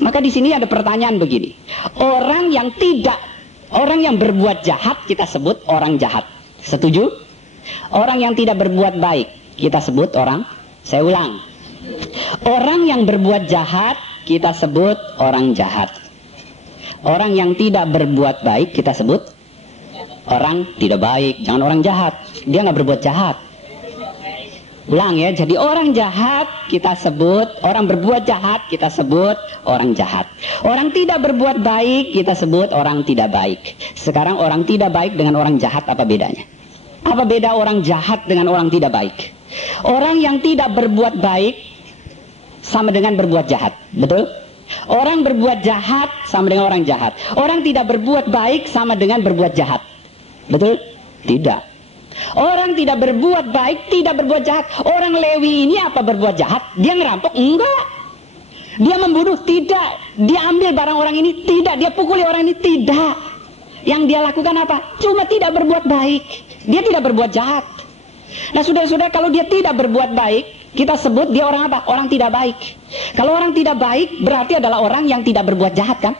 Maka di sini ada pertanyaan begini. Orang yang berbuat jahat kita sebut orang jahat. Setuju? Orang yang tidak berbuat baik kita sebut orang, saya ulang. Orang yang berbuat jahat kita sebut orang jahat. Orang yang tidak berbuat baik kita sebut orang tidak baik. Jangan orang jahat, dia nggak berbuat jahat. Ulang ya, jadi orang jahat kita sebut, orang berbuat jahat kita sebut orang jahat. Orang tidak berbuat baik kita sebut orang tidak baik. Sekarang orang tidak baik dengan orang jahat apa bedanya? Apa beda orang jahat dengan orang tidak baik? Orang yang tidak berbuat baik sama dengan berbuat jahat, betul? Orang berbuat jahat sama dengan orang jahat. Orang tidak berbuat baik sama dengan berbuat jahat, betul? Tidak. Orang tidak berbuat baik, tidak berbuat jahat. Orang Lewi ini apa berbuat jahat? Dia ngerampok? Enggak. Dia membunuh? Tidak. Dia ambil barang orang ini? Tidak. Dia pukuli orang ini? Tidak. Yang dia lakukan apa? Cuma tidak berbuat baik. Dia tidak berbuat jahat. Nah saudara-saudara, kalau dia tidak berbuat baik, kita sebut dia orang apa? Orang tidak baik. Kalau orang tidak baik berarti adalah orang yang tidak berbuat jahat, kan?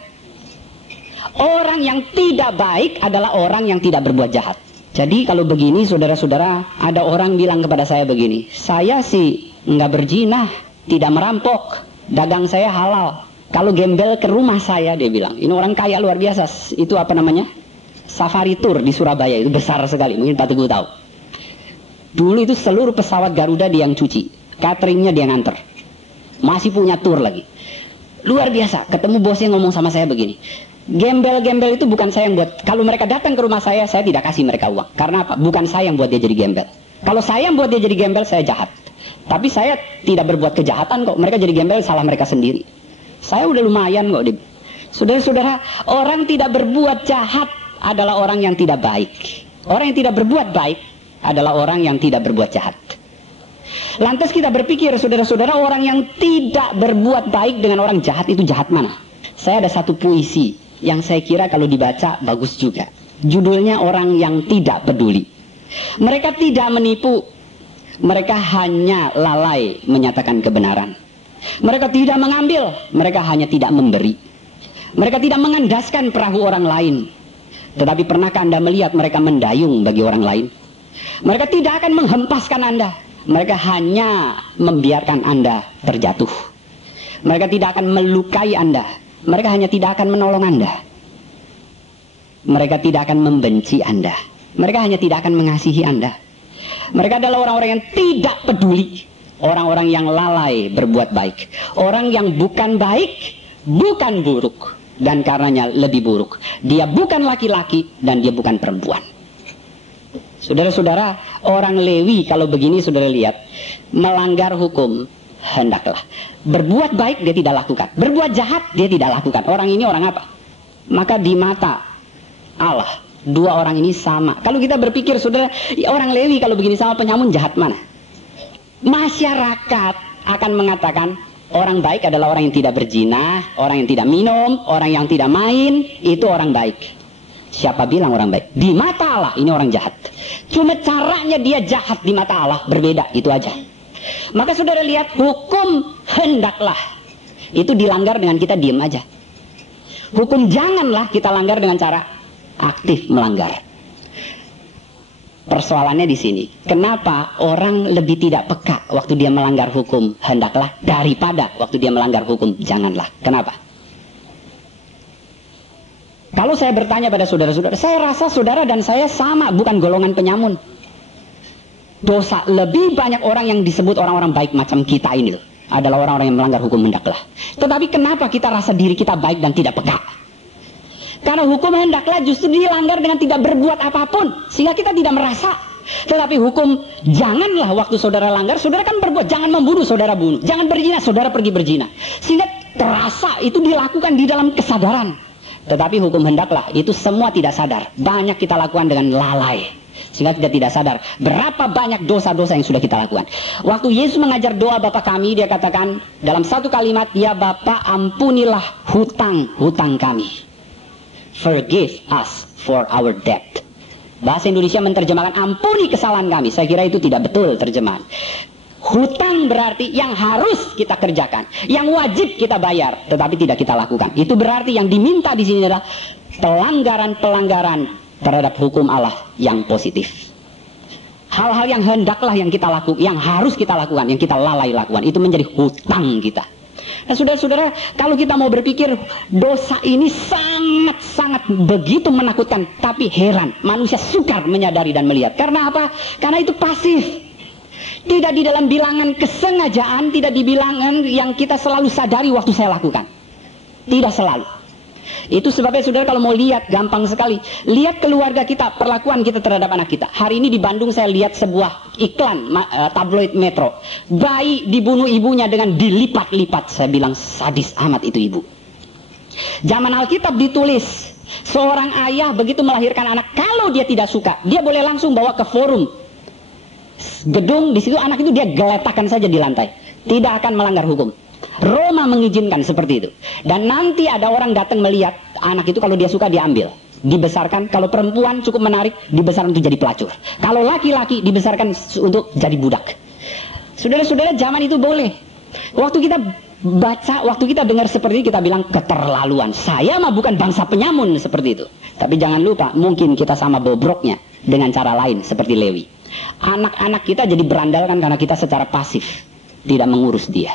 Orang yang tidak baik adalah orang yang tidak berbuat jahat. Jadi kalau begini saudara-saudara, ada orang bilang kepada saya begini, saya sih nggak berzina, tidak merampok, dagang saya halal. Kalau gembel ke rumah saya, dia bilang, ini orang kaya luar biasa. Itu apa namanya? Safari Tour di Surabaya, itu besar sekali, mungkin Pak Teguh tahu. Dulu itu seluruh pesawat Garuda dia yang cuci, cateringnya dia nganter, masih punya tour lagi. Luar biasa. Ketemu bosnya ngomong sama saya begini, gembel-gembel itu bukan saya yang buat. Kalau mereka datang ke rumah saya tidak kasih mereka uang. Karena apa? Bukan saya yang buat dia jadi gembel. Kalau saya yang buat dia jadi gembel, saya jahat. Tapi saya tidak berbuat kejahatan kok. Mereka jadi gembel, salah mereka sendiri. Saya udah lumayan kok. Saudara-saudara, orang tidak berbuat jahat adalah orang yang tidak baik. Orang yang tidak berbuat baik adalah orang yang tidak berbuat jahat. Lantas kita berpikir, saudara-saudara, orang yang tidak berbuat baik dengan orang jahat itu jahat mana? Saya ada satu puisi yang saya kira kalau dibaca bagus juga. Judulnya Orang yang Tidak Peduli. Mereka tidak menipu, mereka hanya lalai menyatakan kebenaran. Mereka tidak mengambil, mereka hanya tidak memberi. Mereka tidak mengandaskan perahu orang lain. Tetapi pernahkah Anda melihat mereka mendayung bagi orang lain? Mereka tidak akan menghempaskan Anda, mereka hanya membiarkan Anda terjatuh. Mereka tidak akan melukai Anda, mereka hanya tidak akan menolong Anda. Mereka tidak akan membenci Anda, mereka hanya tidak akan mengasihi Anda. Mereka adalah orang-orang yang tidak peduli, orang-orang yang lalai berbuat baik, orang yang bukan baik, bukan buruk, dan karenanya lebih buruk. Dia bukan laki-laki dan dia bukan perempuan. Saudara-saudara, orang Lewi kalau begini saudara lihat, melanggar hukum hendaklah. Berbuat baik dia tidak lakukan, berbuat jahat dia tidak lakukan. Orang ini orang apa? Maka di mata Allah, dua orang ini sama. Kalau kita berpikir saudara, orang Lewi kalau begini sama penyamun, jahat mana? Masyarakat akan mengatakan orang baik adalah orang yang tidak berzina, orang yang tidak minum, orang yang tidak main, itu orang baik. Siapa bilang orang baik? Di mata Allah ini orang jahat. Cuma caranya dia jahat di mata Allah berbeda, itu aja. Maka saudara lihat, hukum hendaklah itu dilanggar dengan kita diam aja. Hukum janganlah kita langgar dengan cara aktif melanggar. Persoalannya di sini, kenapa orang lebih tidak peka waktu dia melanggar hukum hendaklah daripada waktu dia melanggar hukum janganlah? Kenapa? Kalau saya bertanya pada saudara-saudara, saya rasa saudara dan saya sama, bukan golongan penyamun. Dosa lebih banyak orang yang disebut orang-orang baik macam kita ini loh, adalah orang-orang yang melanggar hukum hendaklah. Tetapi kenapa kita rasa diri kita baik dan tidak peka? Karena hukum hendaklah justru dilanggar dengan tidak berbuat apapun, sehingga kita tidak merasa. Tetapi hukum janganlah waktu saudara langgar, saudara kan berbuat. Jangan membunuh, saudara bunuh. Jangan berzina, saudara pergi berzina. Sehingga terasa itu dilakukan di dalam kesadaran. Tetapi hukum hendaklah itu semua tidak sadar. Banyak kita lakukan dengan lalai, sehingga kita tidak sadar berapa banyak dosa-dosa yang sudah kita lakukan. Waktu Yesus mengajar doa Bapa kami, dia katakan dalam satu kalimat, ya Bapa ampunilah hutang-hutang kami. Forgive us for our debt. Bahasa Indonesia menerjemahkan ampuni kesalahan kami. Saya kira itu tidak betul terjemahan. Hutang berarti yang harus kita kerjakan, yang wajib kita bayar, tetapi tidak kita lakukan. Itu berarti yang diminta di sini adalah pelanggaran-pelanggaran terhadap hukum Allah yang positif. Hal-hal yang hendaklah yang kita lakukan, yang harus kita lakukan, yang kita lalai lakukan, itu menjadi hutang kita. Nah, saudara-saudara, kalau kita mau berpikir dosa ini sangat-sangat begitu menakutkan, tapi heran, manusia sukar menyadari dan melihat. Karena apa? Karena itu pasif. Tidak di dalam bilangan kesengajaan, tidak di bilangan yang kita selalu sadari waktu saya lakukan. Tidak selalu. Itu sebabnya saudara kalau mau lihat, gampang sekali. Lihat keluarga kita, perlakuan kita terhadap anak kita. Hari ini di Bandung saya lihat sebuah iklan tabloid Metro. Bayi dibunuh ibunya dengan dilipat-lipat. Saya bilang sadis amat itu ibu. Zaman Alkitab ditulis, seorang ayah begitu melahirkan anak, kalau dia tidak suka, dia boleh langsung bawa ke forum gedung, di situ anak itu dia geletakkan saja di lantai, tidak akan melanggar hukum. Roma mengizinkan seperti itu. Dan nanti ada orang datang melihat anak itu, kalau dia suka diambil, dibesarkan. Kalau perempuan cukup menarik, dibesarkan untuk jadi pelacur. Kalau laki-laki dibesarkan untuk jadi budak. Saudara-saudara, zaman itu boleh. Waktu kita baca, waktu kita dengar seperti itu, kita bilang keterlaluan. Saya mah bukan bangsa penyamun seperti itu. Tapi jangan lupa, mungkin kita sama bobroknya dengan cara lain seperti Lewi. Anak-anak kita jadi berandalkan karena kita secara pasif tidak mengurus dia.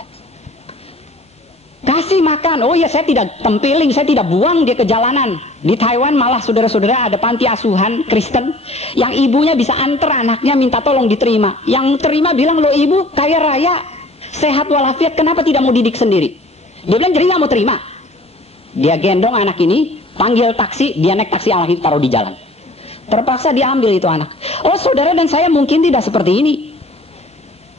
Kasih makan, oh ya saya tidak tempiling, saya tidak buang dia ke jalanan. Di Taiwan malah saudara-saudara ada panti asuhan Kristen yang ibunya bisa antar anaknya minta tolong diterima. Yang terima bilang, loh ibu kaya raya, sehat walafiat, kenapa tidak mau didik sendiri? Dia bilang, jadi nggak mau terima. Dia gendong anak ini, panggil taksi, dia naik taksi, anak itu taruh di jalan. Terpaksa diambil itu anak. Oh saudara dan saya mungkin tidak seperti ini.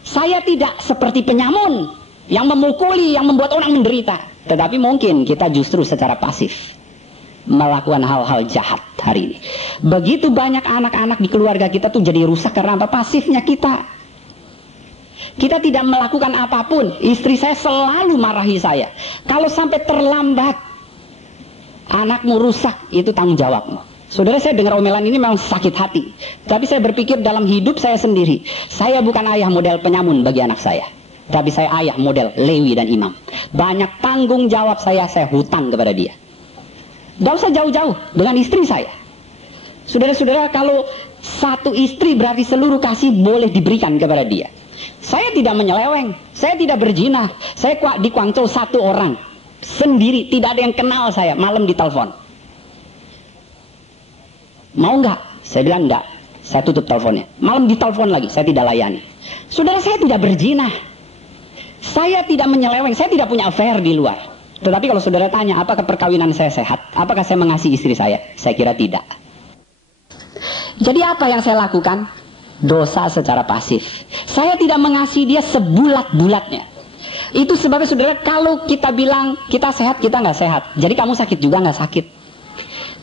Saya tidak seperti penyamun yang memukuli, yang membuat orang menderita. Tetapi mungkin kita justru secara pasif melakukan hal-hal jahat hari ini. Begitu banyak anak-anak di keluarga kita tuh jadi rusak karena apa? Pasifnya kita. Kita tidak melakukan apapun. Istri saya selalu marahi saya. Kalau sampai terlambat, anakmu rusak, itu tanggung jawabmu. Saudara, saya dengar omelan ini memang sakit hati. Tapi saya berpikir dalam hidup saya sendiri, saya bukan ayah model penyamun bagi anak saya, tapi saya ayah model Lewi dan Imam. Banyak tanggung jawab saya hutang kepada dia. Gak usah jauh-jauh dengan istri saya. Saudara-saudara, kalau satu istri berarti seluruh kasih boleh diberikan kepada dia. Saya tidak menyeleweng, saya tidak berzina. Saya dikuancol satu orang sendiri, tidak ada yang kenal saya, malam ditelepon. Mau nggak? Saya bilang enggak. Saya tutup teleponnya. Malam ditelepon lagi, saya tidak layani. Saudara, saya tidak berzina. Saya tidak menyeleweng, saya tidak punya affair di luar. Tetapi kalau saudara tanya, apakah perkawinan saya sehat? Apakah saya mengasihi istri saya? Saya kira tidak. Jadi apa yang saya lakukan? Dosa secara pasif. Saya tidak mengasihi dia sebulat-bulatnya. Itu sebabnya saudara, kalau kita bilang kita sehat, kita nggak sehat. Jadi kamu sakit juga nggak sakit.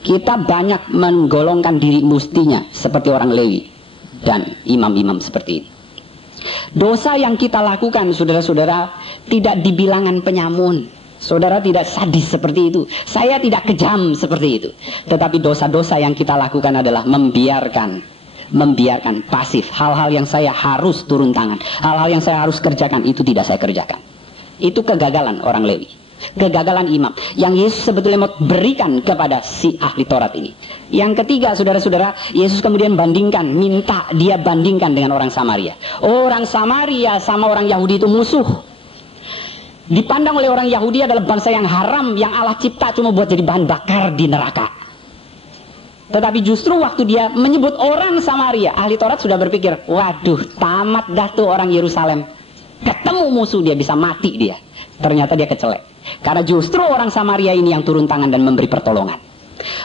Kita banyak menggolongkan diri mustinya seperti orang Lewi dan imam-imam seperti ini. Dosa yang kita lakukan, saudara-saudara, tidak dibilangan penyamun. Saudara tidak sadis seperti itu. Saya tidak kejam seperti itu. Tetapi dosa-dosa yang kita lakukan adalah membiarkan pasif. Hal-hal yang saya harus turun tangan, hal-hal yang saya harus kerjakan, itu tidak saya kerjakan. Itu kegagalan orang Lewi. Kegagalan imam yang Yesus sebetulnya mau berikan kepada si ahli Taurat ini. Yang ketiga, saudara-saudara, Yesus kemudian minta dia bandingkan dengan orang Samaria. Orang Samaria sama orang Yahudi itu musuh. Dipandang oleh orang Yahudi adalah bangsa yang haram, yang Allah cipta cuma buat jadi bahan bakar di neraka. Tetapi justru waktu dia menyebut orang Samaria, ahli Taurat sudah berpikir, waduh, tamat dah tuh orang Yerusalem. Ketemu musuh dia, bisa mati dia. Ternyata dia kecelek. Karena justru orang Samaria ini yang turun tangan dan memberi pertolongan.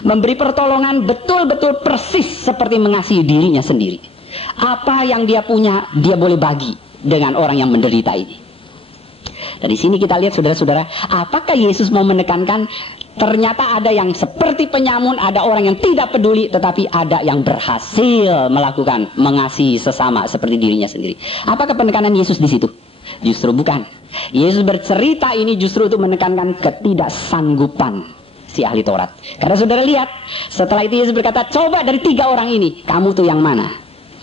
Memberi pertolongan betul-betul persis seperti mengasihi dirinya sendiri. Apa yang dia punya, dia boleh bagi dengan orang yang menderita ini. Dari sini kita lihat, saudara-saudara, apakah Yesus mau menekankan ternyata ada yang seperti penyamun, ada orang yang tidak peduli, tetapi ada yang berhasil melakukan mengasihi sesama seperti dirinya sendiri. Apakah penekanan Yesus di situ? Justru bukan. Yesus bercerita ini justru untuk menekankan ketidaksanggupan si ahli Taurat. Karena saudara lihat, setelah itu Yesus berkata, coba dari 3 orang ini, kamu tuh yang mana?